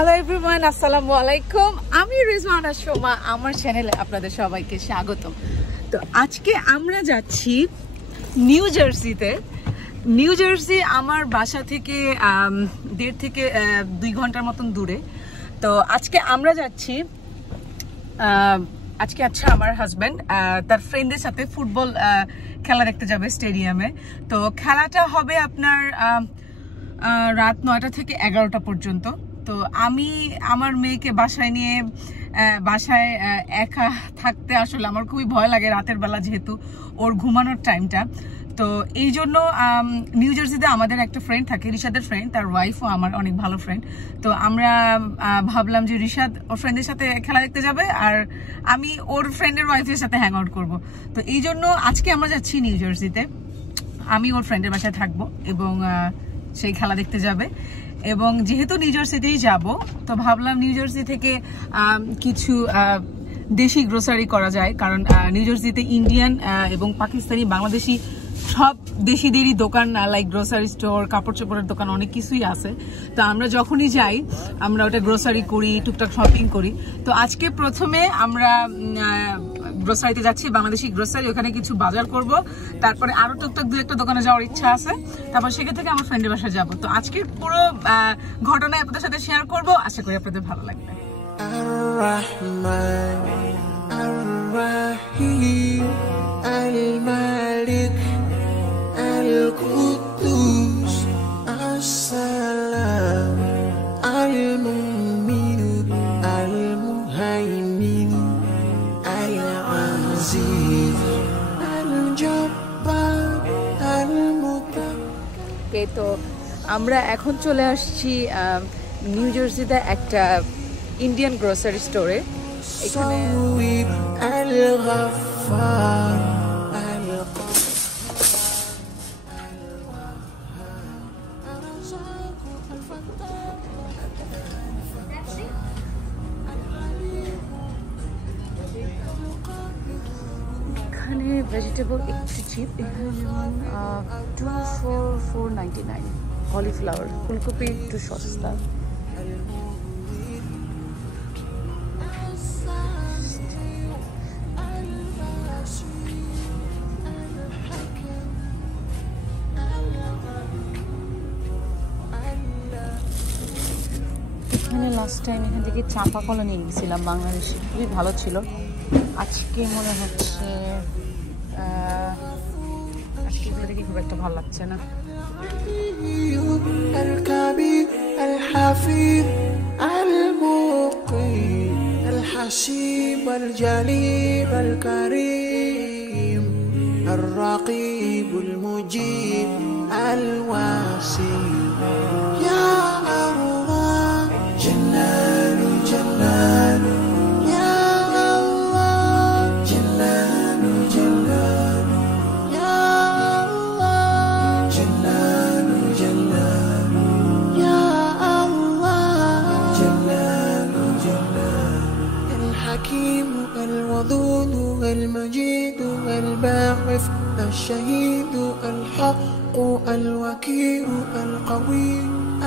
Hello everyone, আসসালামু আলাইকুম। আমি রিজওয়ানা শোমা, আমার চ্যানেলে আপনাদের সবাইকে স্বাগতম। তো আজকে আমরা যাচ্ছি নিউ জার্সিতে। নিউ জার্সি আমার বাসা থেকে 1.5 থেকে 2 ঘন্টার মতন দূরে। তো আজকে আমরা যাচ্ছি, আজকে আচ্ছা আমার হাজব্যান্ড তার ফ্রেন্ডের সাথে ফুটবল খেলা দেখতে যাবে স্টেডিয়ামে। তো খেলাটা হবে আপনার রাত 9টা থেকে 11টা পর্যন্ত। তো আমি আমার মেয়েকে বাসায় নিয়ে বাসায় একা থাকতে আসলে আমার খুবই ভয় লাগে রাতের বেলা, যেহেতু ওর ঘুমানোর টাইমটা। তো এই জন্য নিউ জার্সিতে আমাদের একটা ফ্রেন্ড থাকে, রিশাদের ফ্রেন্ড, তার ওয়াইফও আমার অনেক ভালো ফ্রেন্ড। তো আমরা ভাবলাম যে রিশাদ ওর ফ্রেন্ডের সাথে খেলা দেখতে যাবে আর আমি ওর ফ্রেন্ডের ওয়াইফের সাথে হ্যাং আউট করবো। তো এই জন্য আজকে আমরা যাচ্ছি নিউ জার্সিতে। আমি ওর ফ্রেন্ডের বাসায় থাকবো এবং সেই খেলা দেখতে যাবে। এবং যেহেতু নিউ জার্সিতেই যাব, তো ভাবলাম নিউ জার্সি থেকে কিছু দেশি গ্রোসারি করা যায়, কারণ নিউ জার্সিতে ইন্ডিয়ান এবং পাকিস্তানি, বাংলাদেশি সব দেশিদেরই দোকান, লাইক গ্রোসারি স্টোর, কাপড় চোপড়ের দোকান, অনেক কিছুই আছে। তো আমরা যখনই যাই আমরা ওটা গ্রোসারি করি, টুকটাক শপিং করি। তো আজকে প্রথমে আমরা গ্রোসারিতে যাচ্ছি, বাংলাদেশি গ্রোসারি, ওখানে কিছু বাজার করব। তারপরে আরো টুকটাক 2-1টা দোকানে যাওয়ার ইচ্ছা আছে। তারপর সেখান থেকে আমার ফ্রেন্ডের বাসায় যাবো। তো আজকের পুরো ঘটনা আপনাদের সাথে শেয়ার করব, আশা করি আপনাদের ভালো লাগবে। তো আমরা এখন চলে আসছি নিউ জার্সিতে একটা ইন্ডিয়ান গ্রোসারি স্টোরে। এখানে ভেজিটেবল একটু চিপ, এখানে যেমন 2 for $4.99, কলিফ্লাওয়ার, ফুলকপি একটু সস্তা। এখানে লাস্ট টাইম এখান থেকে চাঁপা কলা নিয়ে গেছিলাম, বাংলাদেশে, খুবই ভালো ছিল। আজকে মনে হচ্ছে আজকে এগুলো দেখে খুব একটা ভালো লাগছে না। المجيد الباعث الشهيد الحق الوكيل القوي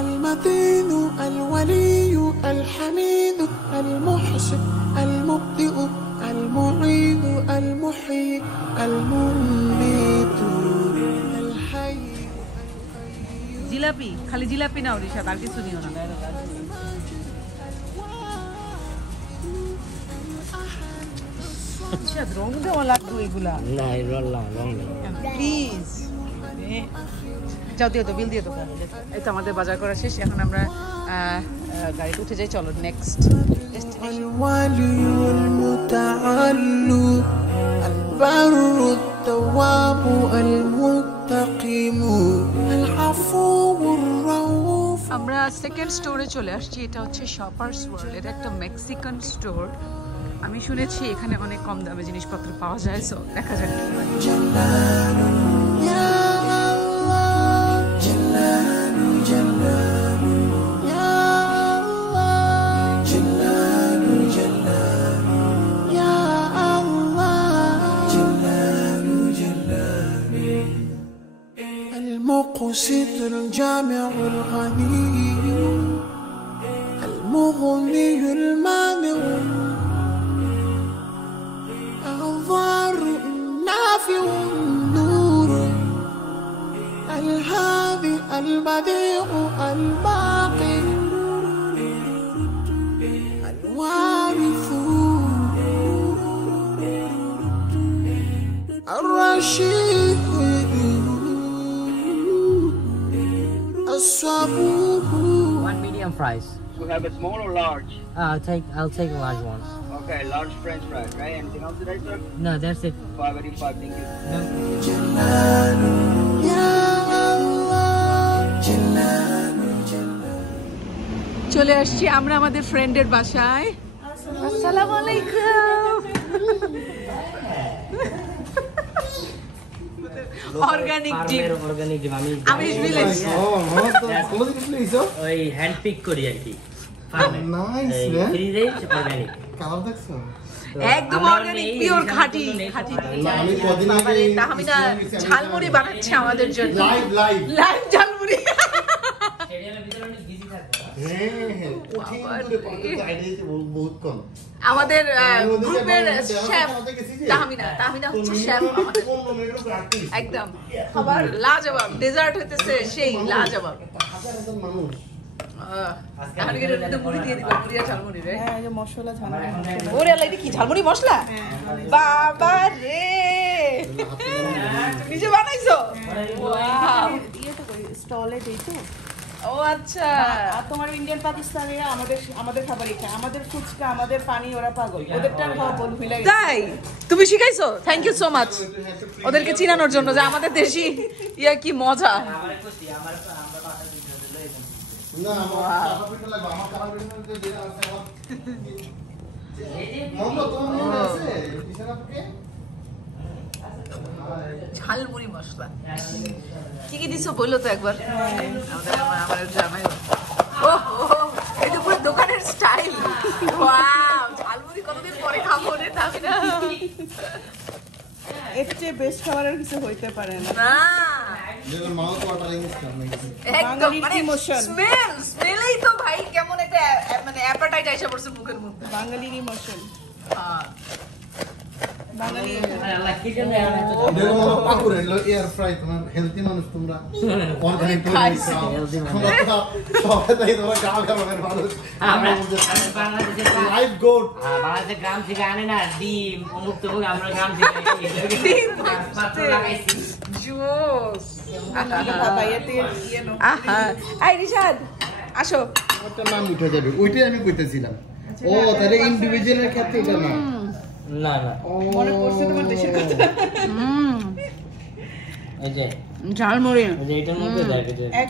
المتين الولي الحميد المحسن المبدئ المعيد المحيي المميت الحي। জিলাপি, খালি জিলাপি নাও রিশাদ, আর কিছু নিও না। রং দেওয়া লাগবে এগুলা? না, রং প্লিজ যাও, দিয়ে তো বিল দিয়ে তো। এই তো আমাদের বাজার করা শেষ, এখন আমরা গাড়িতে উঠে যাই। চলো নেক্সট আমরা সেকেন্ড স্টোরে চলে আসছি। এটা হচ্ছে শপার্স ওয়ার্ল্ড, এটা একটা মেক্সিকান স্টোর। আমি শুনেছি এখানে অনেক কম দামে জিনিসপত্র পাওয়া যায়, সো দেখা যাক। المقسط الجامع الغني المغني المانع الضار النافع النور الهادي البديع الباقي الوارث الرشيد الصبور. 1 medium fries. You have a small or large? I'll take a large one. Okay, large French fries, right? Anything else today, sir? No, that's it. 585, thank you. No. يا الله جلال চলে আসছি আমরা আমাদের ফ্রেন্ডের বাসায়। আসসালামু আলাইকুম। অর্গানিক ডিম, অর্গানিক ডিম আমি আমিষ ভিলেজ। ওই হ্যান্ড পিক করি আর কি। Nice man. Free range organic. Colour দেখছো? একদম অর্গানিক, পিওর খাঁটি খাঁটি। আমি কদিন আগে তাহমিনা ঝালমুড়ি বানাচ্ছে আমাদের জন্য। Live live jhalmuri. স্টেডিয়ামের ভিতরে অনেক বিজি থাকবো। হ্যাঁ কঠিন করে পাঠাতে আইডিয়া বহুত কম। আমাদের গ্রুপের শেফ তাহমিনা হচ্ছে শেফ আমাদের। 15 মিনিটের প্র্যাকটিস একদম খাবার লাজবাব, ডেজার্ট হইতেছে সেই লাজবাব। হাজার হাজার মানুষ এখন এর মধ্যে মুড়ি দিয়ে দিবা, মুড়ি আর ঝালমুড়ি রে। হ্যাঁ, এই যে মশলা ঝালমুড়ি। ওরে আল্লাহ, এটা কি ঝালমুড়ি মশলা? বাবা রে, তুমি নিজে বানাইছো? ওয়াও, দিয়ে তো স্টলে দেই তো। ও আচ্ছা। আর তোমার ইন্ডিয়ান পাকিস্তানি আমাদের খাবারই খায়, আমাদের ফুচকা, আমাদের পানি, ওরা পাগল, ওদেরটা খাওয়া বল ভুলে গেছে। তাই তুমি শিখাইছো? থ্যাংক ইউ সো মাচ ওদেরকে চিনানোর জন্য যে আমাদের দেশি ইয়া কি মজা। আমারে খুশি আমরা বাসা দিতে লই না আমার কাটা পিঠা লাগবে, আমার কাটা পিঠা দিয়ে আছে আমার মম্মা তোমার মনে আছে ইশারাকে ঝালমুড়ি মশলা কি কি দিছো বললো তো একবার। আমার জামাই ও এই তো পুরো দোকানের স্টাইল। ওয়াও, ঝালমুড়ি কতদিন পরে খাবো রে তাহমিনা। এর চেয়ে বেস্ট খাবার আর কিছু হইতে পারে না। না যেটা মাউথ ওয়াটারিং স্টাফ নাকি একদম বাঙালির মানে ইমোশন। স্মেলেই তো ভাই কেমন একটা মানে অ্যাপাটাইট আইসা পড়ছে মুখের মধ্যে। বাঙালির ইমোশন। হ্যাঁ বাঙালি আল্লাহ কি জন্য এত দেখো মামা পাকুরে এয়ার ফ্রাই তোমার হেলদি মানুষ তোমরা অর্গানিক করে খাও তোমরা সবাই তাই তোমরা গাল খাবার মানুষ আমরা বাংলাদেশে লাইভ গোট বাংলাদেশে গ্রাম থেকে আনে না ডিম অমুক তমুক আমরা গ্রাম থেকে পাত্র লাগাইছি জোস। ভাইয়াতে ইয়ে নো। আহা, এই রিশাদ আসো। একটা নাম উঠে যাবে ওইটাই আমি কইতেছিলাম। ও তাহলে ইন্ডিভিজুয়ালের ক্ষেত্রে এটা না না না মনে পড়ছে তোমার দেশের কথা। এই যে ঝালমুড়ি এই যে এটার মধ্যে দেখে যে এক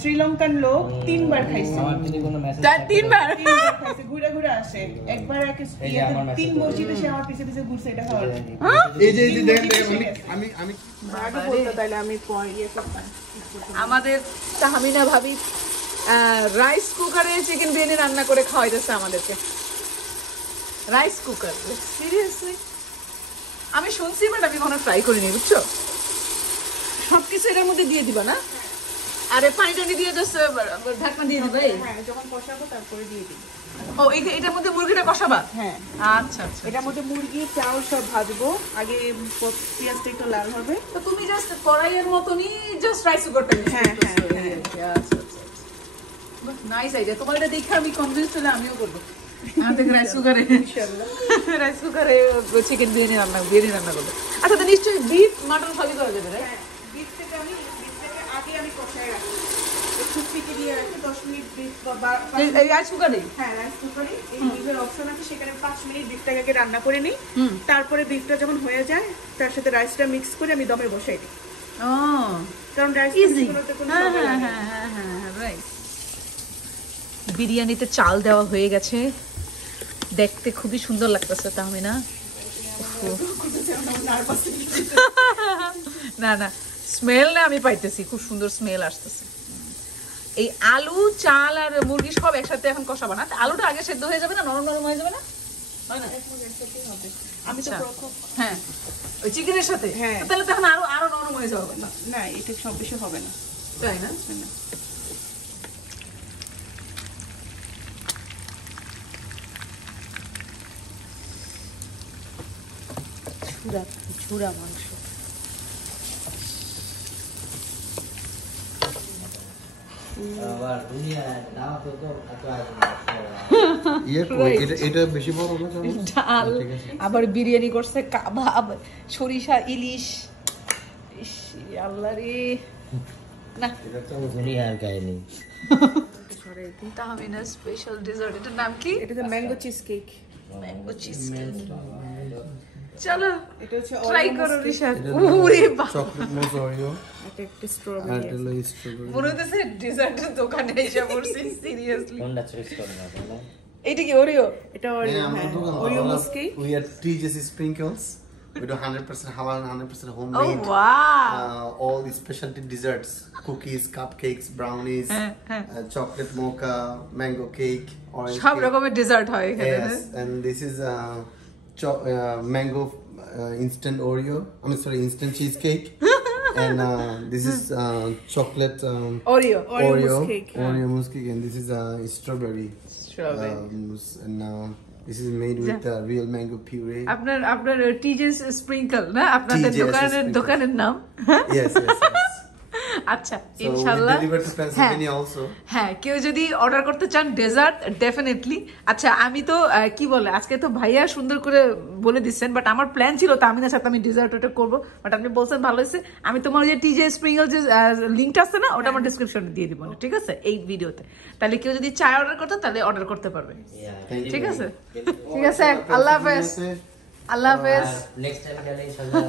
শ্রীলঙ্কান লোক 3 বার খাইছে। আমার যদি কোনো মেসেজ তার 3 বার খাইছে, ঘুরে ঘুরে আসে। একবার এক এই যে আমার 3 message মসজিদে সে আমার পিছে পিছে ঘুরছে এটা খাওয়ার জন্য। এই যে দেখেন আমি আগে বলতো তাহলে আমি ইয়ে করতাম। আমাদের তাহমিনা ভাবি রাইস কুকারে চিকেন বিরিয়ানি রান্না করে খাওয়াইতেছে আমাদেরকে। রাইস কুকার, সিরিয়াসলি আমি শুনছি বাট আমি কখনো ট্রাই করিনি, বুঝছো। সবকিছু এটার মধ্যে দিয়ে দিবা না? আরে পানি টানি দিয়ে জাস্ট ঢাকনা দিয়ে দিবা। হ্যাঁ, যখন কষাবো তারপরে দিয়ে দিই। ও এটার মধ্যে মুরগিটা কষাবা? হ্যাঁ, আচ্ছা আচ্ছা। এটার মধ্যে মুরগি চাউল সব ভাজবো। আগে পেঁয়াজটা একটু লাল হবে। তো তুমি জাস্ট কড়াইয়ের মতনই জাস্ট রাইস কুকারটা ইউজ হ্যাঁ, করতেছো। হ্যাঁ, আচ্ছা আচ্ছা। বাহ, নাইস আইডিয়া। তোমার এটা দেখে আমি কনভিন্স হলে আমিও করব। আমাদের রাইস কুকারে ইনশাআল্লাহ রাইস কুকারে চিকেন বিরিয়ানি রান্না করবো। আচ্ছা, তো নিশ্চয়ই বিফ মাটন খালি করা যাবে, রাইট? হ্যাঁ, বিফটাকে আগে আমি কষায় রাখি। একটু চিকে দিয়ে রাখি 10 মিনিট বিফ এই রাইস কুকারে? হ্যাঁ, রাইস কুকারে এই বিফের অপশন আছে, সেখানে 5 মিনিট বিফটাকে আগে রান্না করে নিই। তারপরে বিফটা যখন হয়ে যায় তার সাথে রাইসটা মিক্স করে আমি দমে বসাই দিই। ও কারণ রাইস ইজি। কোনোতে কোনো হ্যাঁ সময় লাগে না। হ্যাঁ হ্যাঁ হ্যাঁ, রাইট। বিরিয়ানিতে চাল দেওয়া হয়ে গেছে, দেখতে খুবই সুন্দর লাগতেছে তাহমিনা। না না, স্মেল না আমি পাইতেছি, খুব সুন্দর স্মেল আসতেছে। এই আলু, চাল আর মুরগি সব একসাথে এখন কষাবা না? আলুটা আগে সেদ্ধ হয়ে যাবে না? নরম নরম হয়ে যাবে না? আমি তো আচ্ছা। প্রথম হ্যাঁ, ওই চিকেনের সাথে? হ্যাঁ। তাহলে তখন আরো নরম হয়ে যাবে না? না, এটা সব বেশি হবে না। তাই না? ঝুরা মাংস। আবার দুনিয়া দাও তো এত এটা বেশি বড় না ডাল, আবার বিরিয়ানি করছে, কাবাব, সরিষা ইলিশ। ইস আল্লাহ রে, না এটা তো দুনিয়ার কাহিনী। তাহমিনা স্পেশাল ডেজার্ট, এটার নাম কি? এটা তো mango cheese cake. Mango cheese cake. চলো এটা হচ্ছে ট্রাই করো রিশাদ। ওরে বাবা, চকলেট মোজ ওরিও একটা স্ট্রবেরি। স্ট্রবেরি। মনে হচ্ছে ডেজার্টের দোকানে এসে পড়ছি সিরিয়াসলি। কোনটা চয়েস করো না তাই না? এটা কি ওরিও? এটা Oreo mousse cake. We are TJC sprinkles. We do 100% halal and 100% ও homemade. Wow, All the specialty desserts, cookies, cupcakes, brownies, chocolate mocha, mango cake, orange সব cake. রকমের ডেজার্ট হয় এখানে। Yes, and this is mango instant Oreo. Instant cheesecake. And this is chocolate Oreo, Oreo mousse cake. Oreo mousse cake, and this is strawberry mousse. And this is made with real mango puree. আপনার টিজেস sprinkle না আপনাদের TJS দোকানের নাম? Yes. আচ্ছা, So ইনশাআল্লাহ। we deliver to Pennsylvania also. হ্যাঁ, কেউ যদি অর্ডার করতে চান ডেজার্ট, ডেফিনেটলি। আচ্ছা, আমি তো কি বলে আজকে তো ভাইয়া সুন্দর করে বলে দিচ্ছেন, বাট আমার প্ল্যান ছিল তামিনার সাথে আমি ডেজার্ট ওটা করবো, বাট আপনি বলছেন ভালো হয়েছে। আমি তোমার যে টিজে স্প্রিঙ্গল যে লিঙ্কটা আছে না, ওটা আমার ডিসক্রিপশনে দিয়ে দিব, ঠিক আছে, এই ভিডিওতে। তাহলে কেউ যদি চায় অর্ডার করতে, তাহলে অর্ডার করতে পারবে। ঠিক আছে, ঠিক আছে, আল্লাহ হাফেজ। আল্লাহ হাফেজ। নেক্সট টাইম গেলে ইনশাআল্লাহ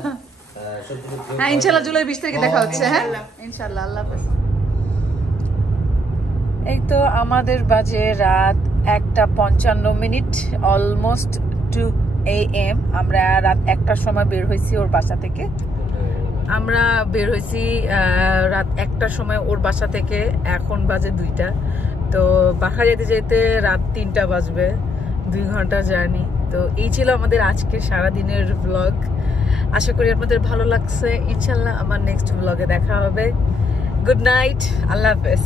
হ্যাঁ, ইনশাআল্লাহ জুলাই 20 তারিখে দেখা হচ্ছে। হ্যাঁ ইনশাআল্লাহ, আল্লাহ হাফেজ। এই তো আমাদের বাজে রাত 1:55, অলমোস্ট 2 AM। আমরা রাত 1টার সময় বের হয়েছি ওর বাসা থেকে। আমরা বের হয়েছি রাত 1টার সময় ওর বাসা থেকে, এখন বাজে 2টা। তো বাসা যেতে যেতে রাত 3টা বাজবে, 2 ঘন্টা জার্নি। তো এই ছিল আমাদের আজকে সারাদিনের ব্লগ। আশা করি আপনাদের ভালো লাগছে। ইনশাল্লাহ আমার নেক্সট ব্লগে দেখা হবে। গুড নাইট, আল্লাহ হাফেজ।